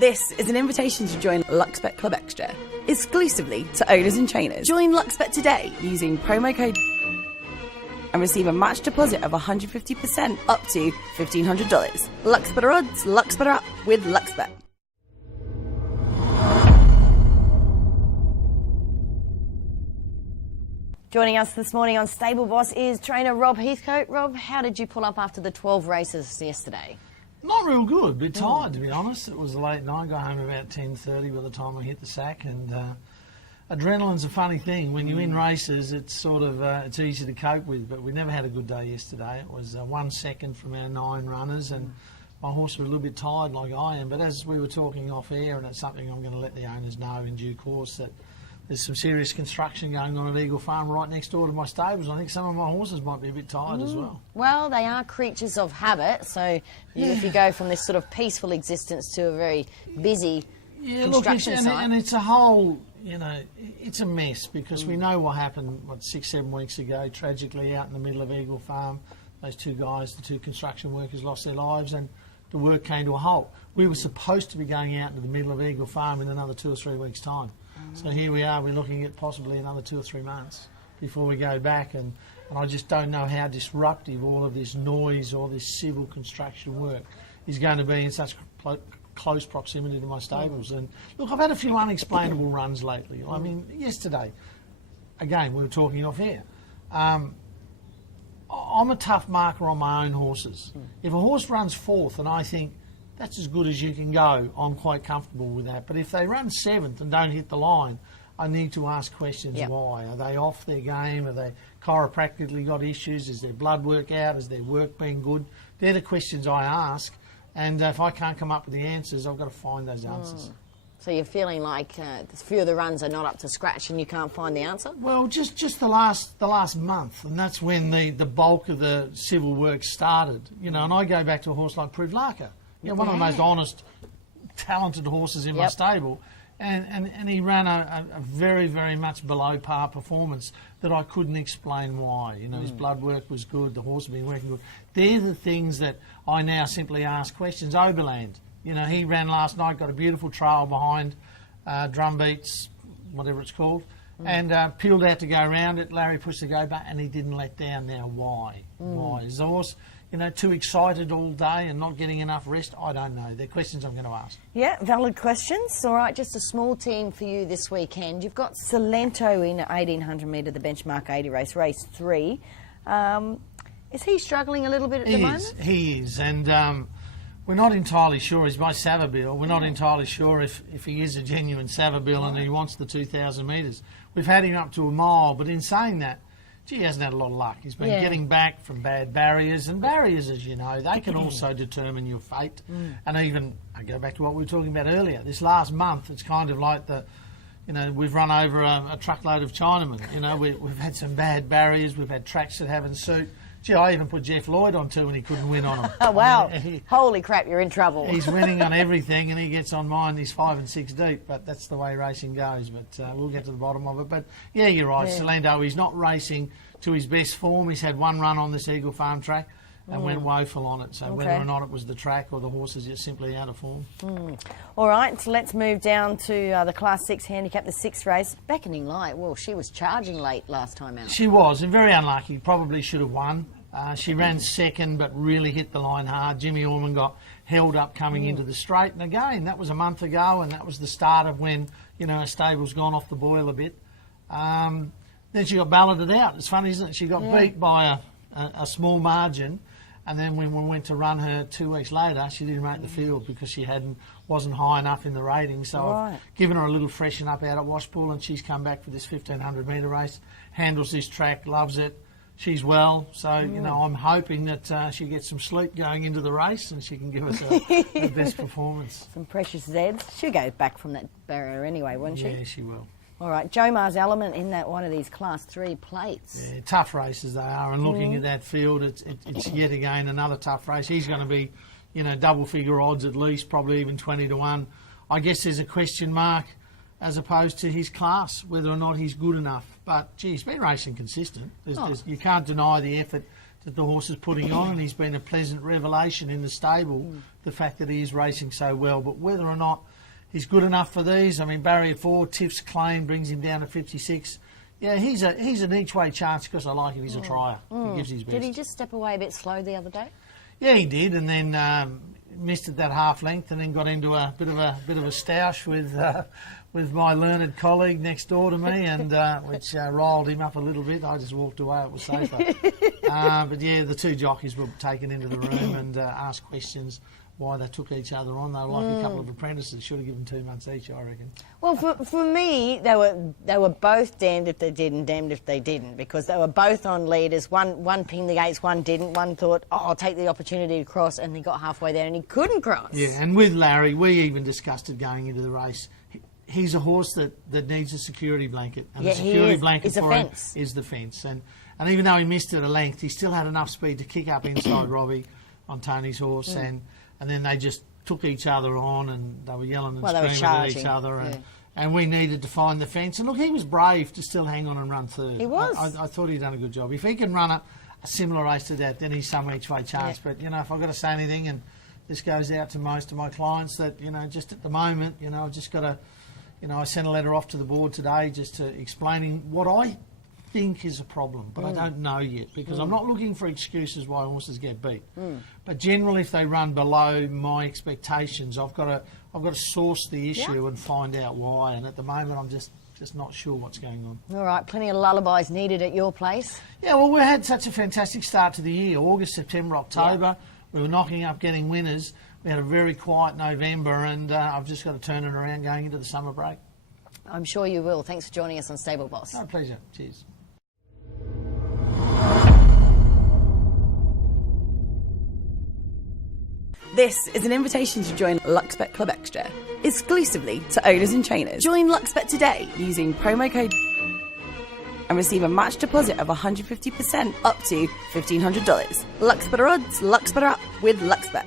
This is an invitation to join Luxbet Club Extra, exclusively to owners and trainers. Join Luxbet today using promo code and receive a match deposit of 150% up to $1,500. Luxbetter odds, Luxbetter up with Luxbet. Joining us this morning on Stable Boss is trainer Rob Heathcote. Rob, how did you pull up after the 12 races yesterday? Not real good, a bit tired to be honest. It was a late night, got home about 10:30 by the time I hit the sack, and adrenaline's a funny thing. When you're in races, it's sort of, it's easy to cope with, but we never had a good day yesterday. It was 1 second from our 9 runners, and my horse was a little bit tired like I am, but as we were talking off air, and it's something I'm going to let the owners know in due course, that there's some serious construction going on at Eagle Farm right next door to my stables. I think some of my horses might be a bit tired as well. Well, they are creatures of habit, so if you go from this sort of peaceful existence to a very busy construction site. And it's a whole, you know, it's a mess because we know what happened, 6-7 weeks ago, tragically out in the middle of Eagle Farm. Those 2 guys, the 2 construction workers, lost their lives and the work came to a halt. We were supposed to be going out into the middle of Eagle Farm in another 2 or 3 weeks' time. So here we are, we're looking at possibly another 2 or 3 months before we go back, and I just don't know how disruptive all of this noise, all this civil construction work is going to be in such close proximity to my stables. And look, I've had a few unexplainable runs lately. I mean, yesterday, again, we were talking off air. I'm a tough marker on my own horses. If a horse runs 4th and I think that's as good as you can go, I'm quite comfortable with that. But if they run 7th and don't hit the line, I need to ask questions why. Are they off their game? Are they chiropractically got issues? Is their blood work out? Is their work been good? They're the questions I ask. And if I can't come up with the answers, I've got to find those answers. So you're feeling like a few of the runs are not up to scratch and you can't find the answer? Well, just the last month, and that's when the bulk of the civil work started. You know, and I go back to a horse like Privlaka. You know, one of the most honest, talented horses in my stable. And he ran a very, very much below par performance that I couldn't explain why. You know, his blood work was good, the horse had been working good. They're the things that I now simply ask questions. Oberland, you know, he ran last night, got a beautiful trail behind Drumbeats, whatever it's called, and peeled out to go around it. Larry pushed the go button and he didn't let down. Now, why? Why? Is the horse, you know, too excited all day and not getting enough rest? I don't know. They're questions I'm going to ask. Yeah, valid questions. All right, just a small team for you this weekend. You've got Salento in 1800 metre, the benchmark 80 race 3. Is he struggling a little bit at the moment? He is, and we're not entirely sure. He's by Savabeel. We're not entirely sure if he is a genuine Savabeel and he wants the 2,000 metres. We've had him up to a mile, but in saying that, gee, he hasn't had a lot of luck. He's been getting back from bad barriers, and barriers, as you know, they can also determine your fate. And even, I go back to what we were talking about earlier, this last month, it's kind of like you know, we've run over a truckload of Chinamen. You know, we've had some bad barriers, we've had tracks that haven't suited. Gee, I even put Jeff Lloyd on 2 and he couldn't win on them. Oh, wow. Holy crap, you're in trouble. He's winning on everything and he gets on mine. He's 5 and 6 deep, but that's the way racing goes. But we'll get to the bottom of it. But, yeah, you're right. Salento, he's not racing to his best form. He's had 1 run on this Eagle Farm track and went woeful on it. So whether or not it was the track or the horse is just simply out of form. All right, so let's move down to the Class 6 handicap, the 6th race. Beckoning Light, well, she was charging late last time out. She was, and very unlucky. Probably should have won. She ran 2nd, but really hit the line hard. Jimmy Orman got held up coming into the straight. And again, that was a month ago, and that was the start of when, you know, her stable's gone off the boil a bit. Then she got balloted out. It's funny, isn't it? She got beat by a small margin. And then when we went to run her 2 weeks later, she didn't make the field because she wasn't high enough in the rating. So I've given her a little freshen up out at Washpool, and she's come back for this 1,500 metre race, handles this track, loves it. She's well, so, you know, I'm hoping that she gets some sleep going into the race and she can give us her best performance. Some precious Zeds. She'll go back from that barrier anyway, won't she? Yeah, she will. All right, Jomar's Element in that one of these Class 3 plates. Yeah, tough races they are, and looking at that field, it's yet again another tough race. He's going to be, you know, double-figure odds at least, probably even 20 to 1. I guess there's a question mark as opposed to his class, whether or not he's good enough. But, gee, he's been racing consistent. You can't deny the effort that the horse is putting on, and he's been a pleasant revelation in the stable, the fact that he is racing so well. But whether or not he's good enough for these, I mean, Barrier 4, Tiff's claim brings him down to 56. Yeah, he's an each-way chance because I like him. He's a trier. He gives his best. Did he just step away a bit slow the other day? Yeah, he did, and then missed it that half length, and then got into a bit of a stoush with my learned colleague next door to me, and which riled him up a little bit. I just walked away; it was safer. But yeah, the two jockeys were taken into the room and asked questions why they took each other on. They were like a couple of apprentices. Should have given 2 months each, I reckon. Well, for me, they were both damned if they did and damned if they didn't, because they were both on leaders. One pinged the gates, one didn't. One thought, oh, I'll take the opportunity to cross, and he got halfway there and he couldn't cross. Yeah, and with Larry, we even discussed it going into the race. He's a horse that needs a security blanket, and the security blanket for him is the fence. And even though he missed it a length, he still had enough speed to kick up inside Robbie on Tony's horse, and then they just took each other on, and they were yelling and screaming at each other, and we needed to find the fence. And look, he was brave to still hang on and run third. He was. I thought he'd done a good job. If he can run a similar race to that, then he's some each way chance. But, you know, if I've got to say anything, and this goes out to most of my clients, that, you know, just at the moment, you know, I've just got to, you know, I sent a letter off to the board today just to explaining what I think is a problem, but I don't know yet, because I'm not looking for excuses why horses get beat. But generally, if they run below my expectations, I've got to source the issue and find out why. And at the moment, I'm just not sure what's going on. All right, plenty of lullabies needed at your place. Yeah, well, we had such a fantastic start to the year. August, September, October, we were knocking up, getting winners. We had a very quiet November, and I've just got to turn it around going into the summer break. I'm sure you will. Thanks for joining us on Stable Boss. No, pleasure. Cheers. This is an invitation to join LuxBet Club Extra, exclusively to owners and trainers. Join LuxBet today using promo code and receive a match deposit of 150% up to $1,500. Lux Better Odds, Lux Better Up with LuxBet.